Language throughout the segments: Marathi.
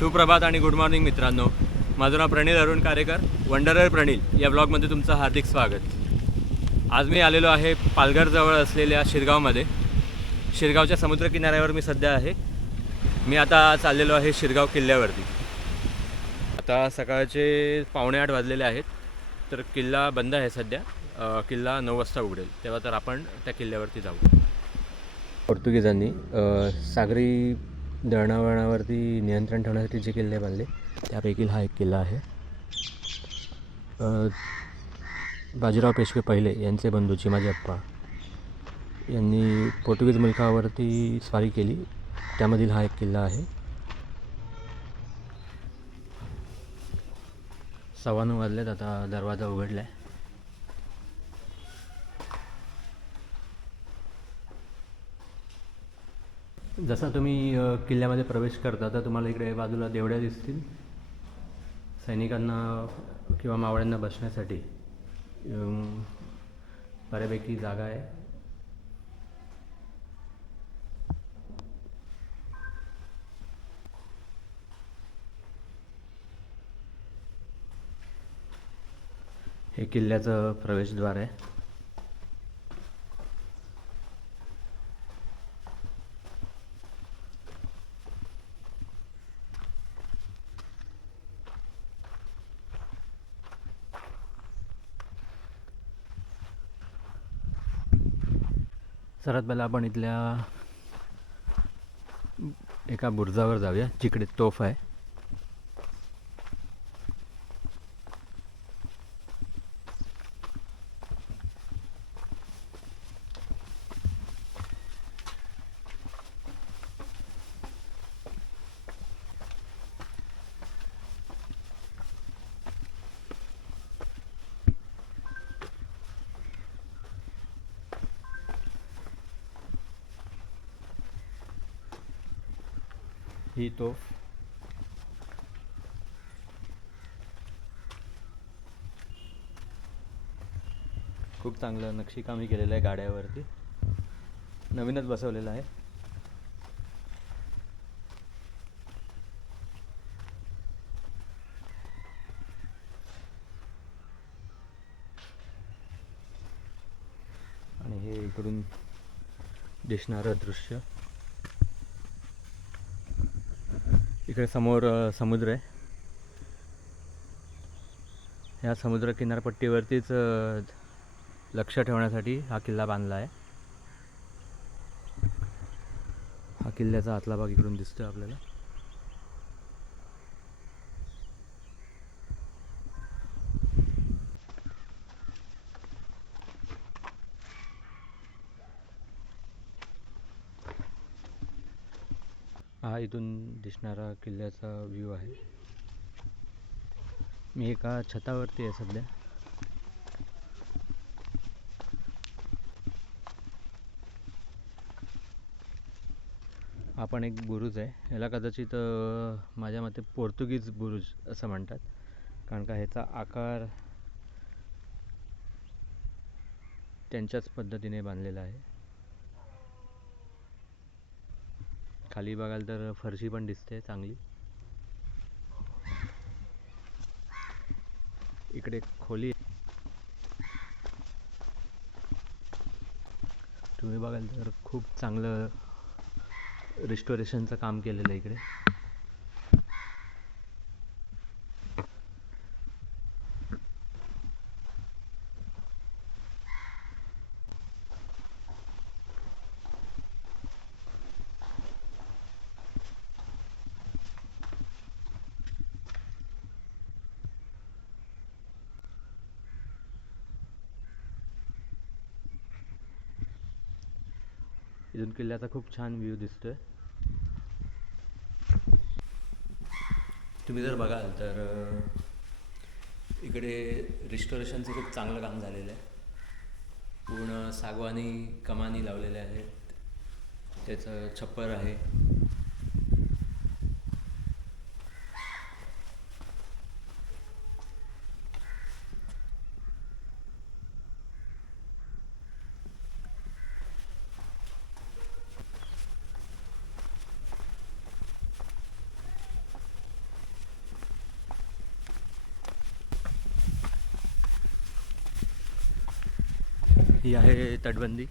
सुप्रभात आणि गुड मॉर्निंग मित्रांनो. माझं नाव प्रणील अरुण कारेकर, वंडरर प्रणील या ब्लॉगमध्ये तुमचं हार्दिक स्वागत. आज मी आलेलो आहे पालघरजवळ असलेल्या शिरगावमध्ये. शिरगावच्या समुद्रकिनाऱ्यावर मी सध्या आहे. मी आता चाललेलो आहे शिरगाव किल्ल्यावरती. आता सकाळचे 7:45 वाजलेले आहेत. तर किल्ला बंद आहे सध्या. किल्ला 9 वाजता उघडेल, तेव्हा तर आपण त्या किल्ल्यावरती जाऊ. पोर्तुगीजांनी सागरी दळणवळणावरती नियंत्रण ठेवण्यासाठी जे किल्ले बांधले त्यापैकी हा एक किल्ला आहे. बाजीराव पेशवे पहिले यांचे बंधू चिमाजी अप्पा यांनी पोर्तुगीज मुलखावरती स्वारी केली, त्यामधील हा एक किल्ला आहे. 9:15 वाजलेत. आता दरवाजा उघडला आहे. जसा तुम्ही किल्ल्यामध्ये प्रवेश करता तर तुम्हाला इकडे बाजूला देवड्या दिसतील. सैनिकांना किंवा मावळ्यांना बसण्यासाठी बऱ्यापैकी जागा आहे. हे किल्ल्याचं प्रवेशद्वार आहे. सर्वात पहिला आपण इथल्या एका बुरुजावर जाऊया जिकडे तोफ आहे. ही तोफ खूप चांगलं नक्षीकामी केलेलं आहे. गाड्यावरती नवीनच बसवलेलं आहे. आणि हे इकडून दिसणारं दृश्य. इकडे समोर समुद्र आहे. ह्या समुद्र किनारपट्टीवरतीच लक्ष ठेवण्यासाठी हा किल्ला बांधला आहे. हा किल्ल्याचा आतला भाग इकडून दिसतोय आपल्याला. हा इथून दिसणारा किल्ल्याचा व्ह्यू आहे. मी एका छतावरती आहे सध्या. हा पण एक बुरुज आहे. याला कदाचित माझ्या मते पोर्तुगीज बुरुज असं म्हणतात, कारण का ह्याचा आकार त्यांच्याच पद्धतीने बांधलेला आहे. खाली बघाल तर फरशी पण दिसते चांगली. इकडे खोली तुम्ही बघाल तर खूप चांगलं रिस्टोरेशनचं काम केलेलं आहे इकडे. इथून किल्ल्याचा खूप छान व्ह्यू दिसतोय. तुम्ही जर बघाल तर इकडे रिस्टोरेशनचं खूप चांगलं काम झालेलं आहे. पूर्ण सागवानी कमानी लावलेल्या आहेत. त्याचं छप्पर आहे. ही आहे तटबंदी.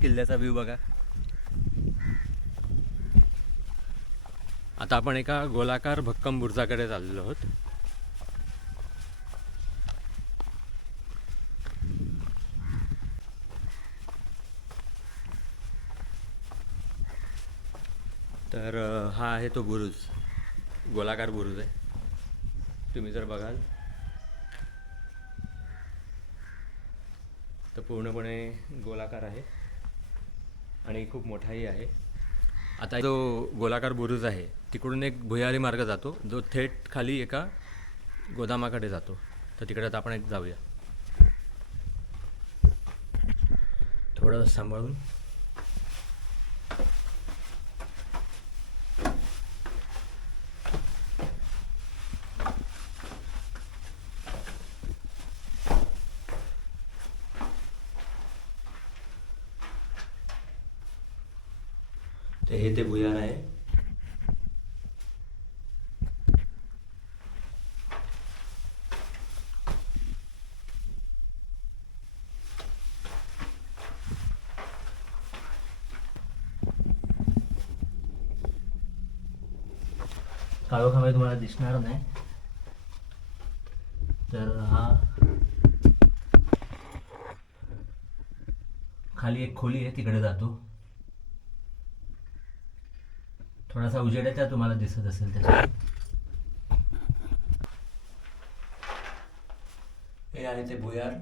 किल्ल्याचा व्ह्यू बघा. आता आपण एका गोलाकार भक्कम बुरुजाकडे चाललेलो आहोत. तर हा आहे तो बुरुज, गोलाकार बुरुज आहे. तुम्ही जर बघाल तर पूर्णपणे गोलाकार आहे आणि खूप मोठाही आहे. आता जो गोलाकार बुरुज आहे तिकडून एक भुयारी मार्ग जातो जो थेट खाली एका गोदामाकडे जातो. तर तिकडे आता आपण एक जाऊया, थोडं सांभाळून. हे ते भुयार आहे. काळोखामध्ये तुम्हाला दिसणार नाही. तर हा खाली एक खोली आहे, तिकडे जातो. थोडासा उजेड आहे, त्या तुम्हाला दिसत असेल त्याच्यात. हे आहे ते भुयार.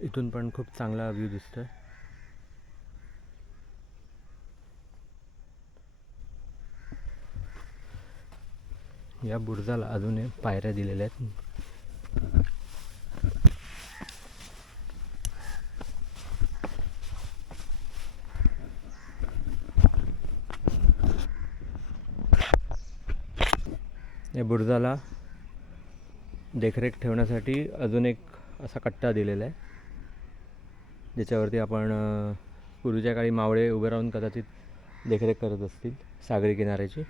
इथून पण खूप चांगला व्ह्यू दिसतोय. या बुरुजाला अजून पायऱ्या दिलेल्या आहेत. या बुरुजाला देखरेख ठेवण्यासाठी अजून एक असा कट्टा दिलेला आहे, ज्याच्यावरती आपण पूर्वीच्या काळी मावळे उभे राहून कदाचित देखरेख करत असतील सागरी किनाऱ्याची.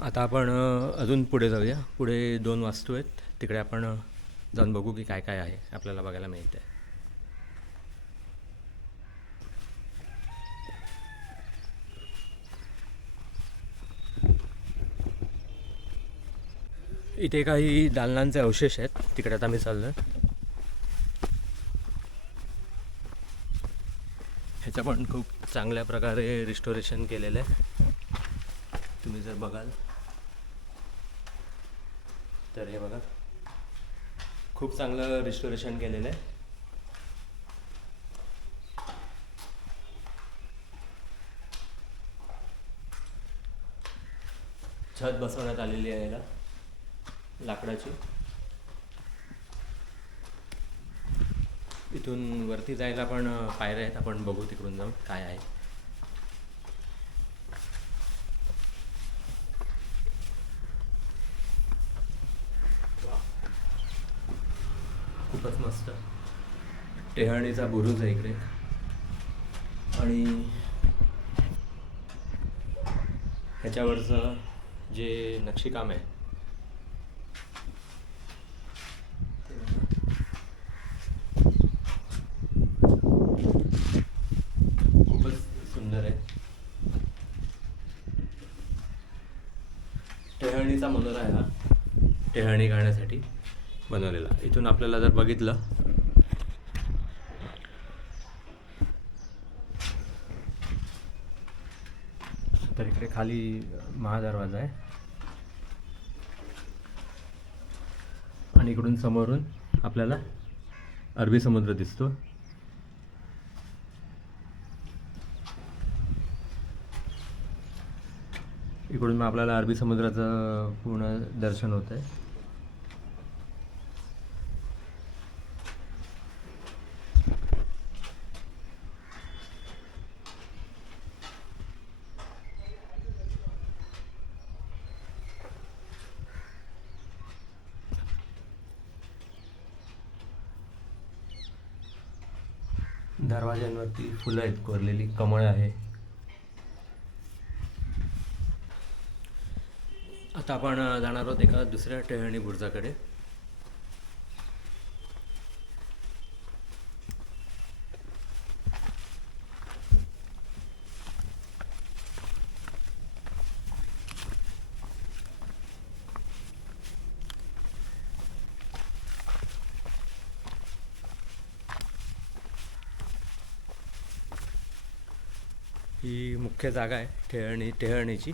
आता आपण अजून पुढे जाऊया. पुढे 2 वास्तू आहेत, तिकडे आपण जाऊन बघू की काय काय आहे आपल्याला बघायला मिळतं आहे. इथे काही दालनांचे अवशेष आहेत, तिकडे आता मी चाललो. ह्याचं पण खूप चांगल्या प्रकारे रिस्टोरेशन केलेलं आहे. तुम्ही जर बघाल तर हे बघा, खूप चांगलं रिस्टोरेशन केलेलं आहे. छत बसवण्यात आलेली आहे याला लाकडाची. इथून वरती जायला पण पायऱ्या आहेत, आपण बघू तिकडून जाऊन काय आहे. खूपच मस्त टेहळणीचा बुरुज आहे इकडे. आणि ह्याच्यावरचं जे नक्षीकाम आहे खूपच सुंदर आहे. टेहळणीचा मनोरा आहे हा, टेहळणी करण्यासाठी बनवलेला. इथून आपल्याला जर बघितलं तर इकडे इकडे खाली महादरवाजा आहे आणि इकडून समोरून आपल्याला अरबी समुद्र दिसतो. इकडून मग आपल्याला अरबी समुद्राचं पूर्ण दर्शन होत आहे. दरवाज्यांवरती फुलं आहेत, कोरलेली कमळ आहे. आता आपण जाणार आहोत एका दुसऱ्या टेहळणी बुरुजाकडे. ही मुख्य जागा आहे टेहळणीची.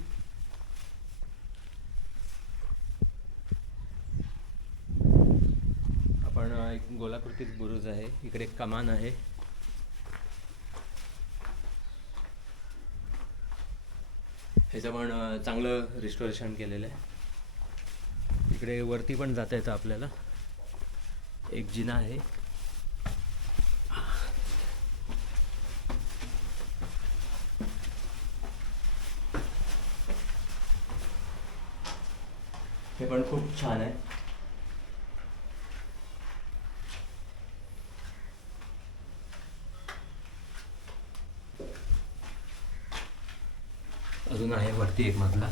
आपण एक गोलाकृती बुरुज आहे, इकडे कमान आहे. ह्याचं पण चांगलं रिस्टोरेशन केलेलं आहे. इकडे वरती पण जाता येतं आपल्याला. एक जिना आहे. हे पण खूप छान आहे. अजून आहे वरती एक मजला.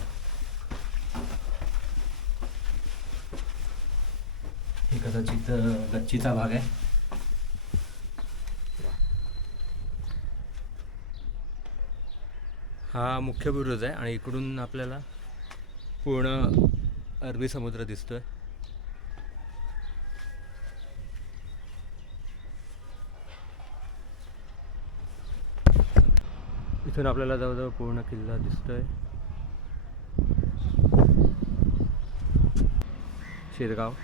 हे कदाचित गच्चीचा भाग आहे. हा मुख्य बुरुज आहे आणि इकडून आपल्याला पूर्ण अरबी समुद्र दिसतोय. इथून आपल्याला जवळजवळ पूर्ण किल्ला दिसतोय. शिरगाव.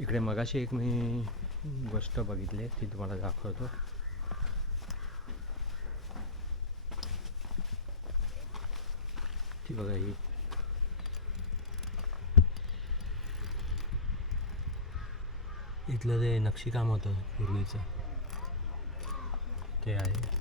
इकडे मगाशी एक मी गोष्ट बघितली ती तुम्हाला दाखवतो. ती बघा, ही इथलं जे नक्षीकाम होतं पूर्वीचं ते आहे.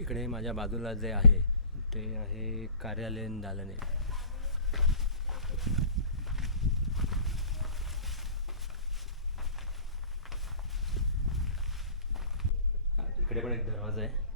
इकडे माझ्या बाजूला जे आहे ते आहे कार्यालयीन दालने. इकडे पण एक दरवाजा आहे.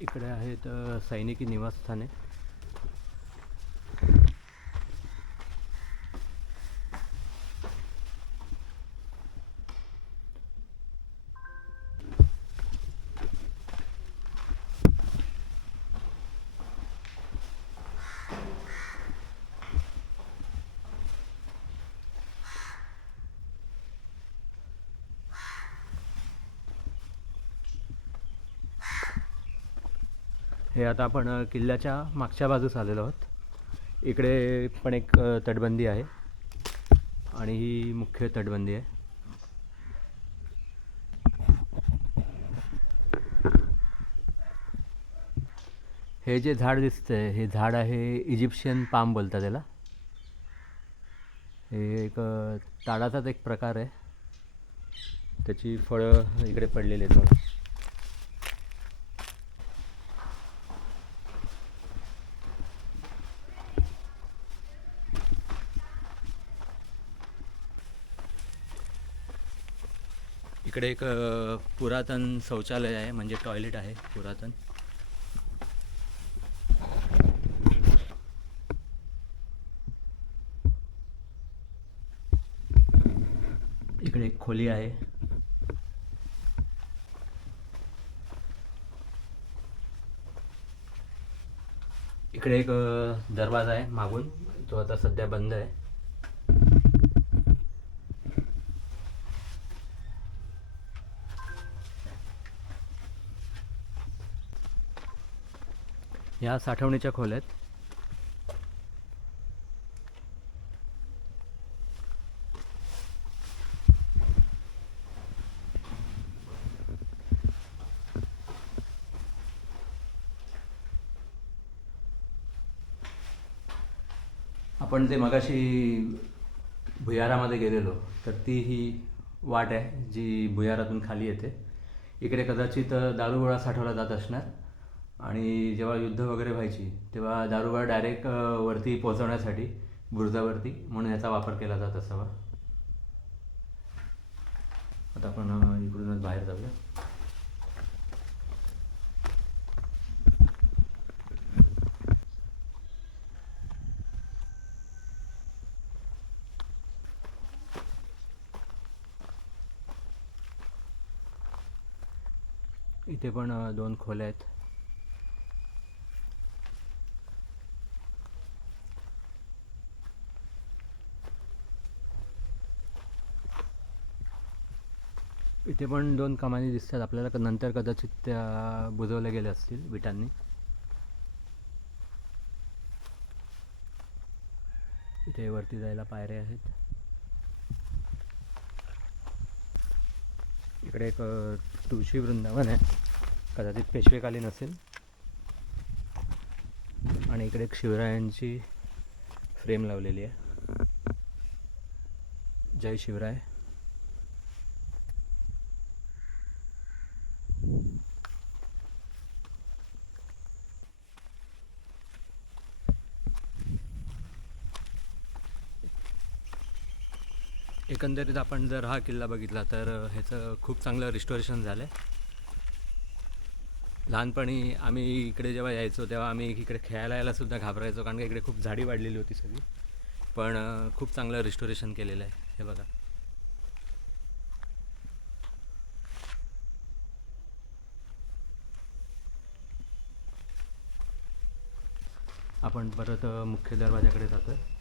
इकडे आहेत सैनिकी निवासस्थाने. हे आता आपण किल्ल्याच्या मागच्या बाजूस आलेलो आहोत. इकडे पण एक तटबंदी आहे आणि ही मुख्य तटबंदी आहे. हे जे झाड दिसतंय हे झाड आहे इजिप्शियन पाम बोलतात त्याला. हे एक ताडाचाच एक प्रकार आहे. त्याची फळं इकडे पडलेली आहेत बघा. इकडे एक पुरातन शौचालय आहे, म्हणजे टॉयलेट आहे पुरातन. इकडे एक खोली आहे. इकडे एक दरवाजा आहे मागून, तो आता सध्या बंद आहे. ह्या साठवणीच्या खोल्या आहेत. आपण ते मगाशी भुयारामध्ये गेलेलो तर ती ही वाट आहे जी भुयारातून खाली येते. इकडे कदाचित दारुगोळा साठवला जात असणार आणि जेव्हा युद्ध वगैरे व्हायची तेव्हा दारुगोळा डायरेक्ट वरती पोहोचवण्यासाठी बुरुजावरती म्हणून याचा वापर केला जात असावा. आता आपण इकडूनच बाहेर जाऊया. इथे पण 2 खोल्या आहेत. इथे पण 2 कमानी दिसतात आपल्याला. नंतर कदाचित त्या बुजवल्या गेल्या असतील विटांनी. इथे वरती जायला पायऱ्या आहेत. इकडे एक तुळशी वृंदावन आहे, कदाचित पेशवेकालीन असेल. आणि इकडे एक शिवरायांची फ्रेम लावलेली आहे. जय शिवराय. एकंदरीत आपण जर हा किल्ला बघितला तर ह्याचं खूप चांगलं रिस्टोरेशन झालं आहे. लहानपणी आम्ही इकडे जेव्हा यायचो तेव्हा आम्ही इकडे खेळायला यायलासुद्धा घाबरायचो, कारण की इकडे खूप झाडी वाढलेली होती सगळी. पण खूप चांगलं रिस्टोरेशन केलेलं आहे. हे बघा, आपण परत मुख्य दरवाजाकडे जातो आहे.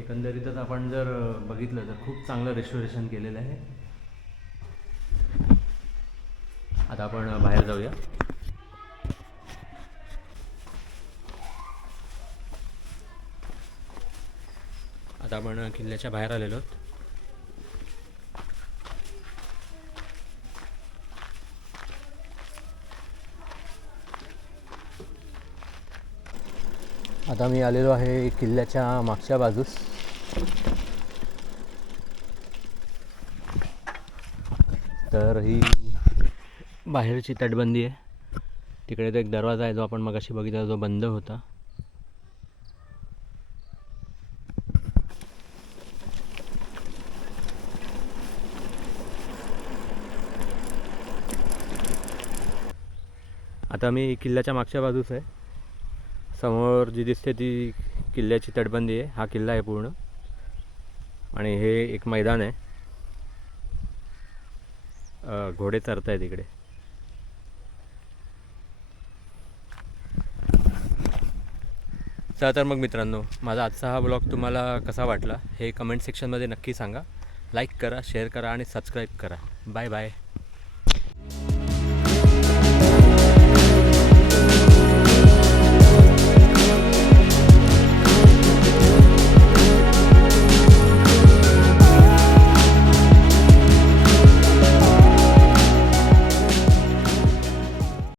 एकंदरीतच आपण जर बघितलं तर खूप चांगलं रेस्टोरेशन केलेलं आहे. आता आपण बाहेर जाऊया. आता आपण किल्ल्याच्या बाहेर आलेलो आहोत. आता मी आलेलो आहे किल्ल्याच्या मागच्या बाजूस. तर ही बाहेरची तटबंदी आहे. तिकडे तो एक दरवाजा आहे जो आपण मगाशी बघितला, जो बंद होता. आता मी किल्ल्याच्या मागच्या बाजूस आहे. समोर जी दिसते ती किल्ल्याची तटबंदी आहे. हा किल्ला आहे पूर्ण आणि हे एक मैदान आहे. घोडे चरत आहेत इकडे. चला तर मग मित्रांनो, माझा आजचा हा ब्लॉग तुम्हाला कसा वाटला हे कमेंट सेक्शनमध्ये नक्की सांगा. लाईक करा, शेअर करा आणि सबस्क्राईब करा. Bye bye.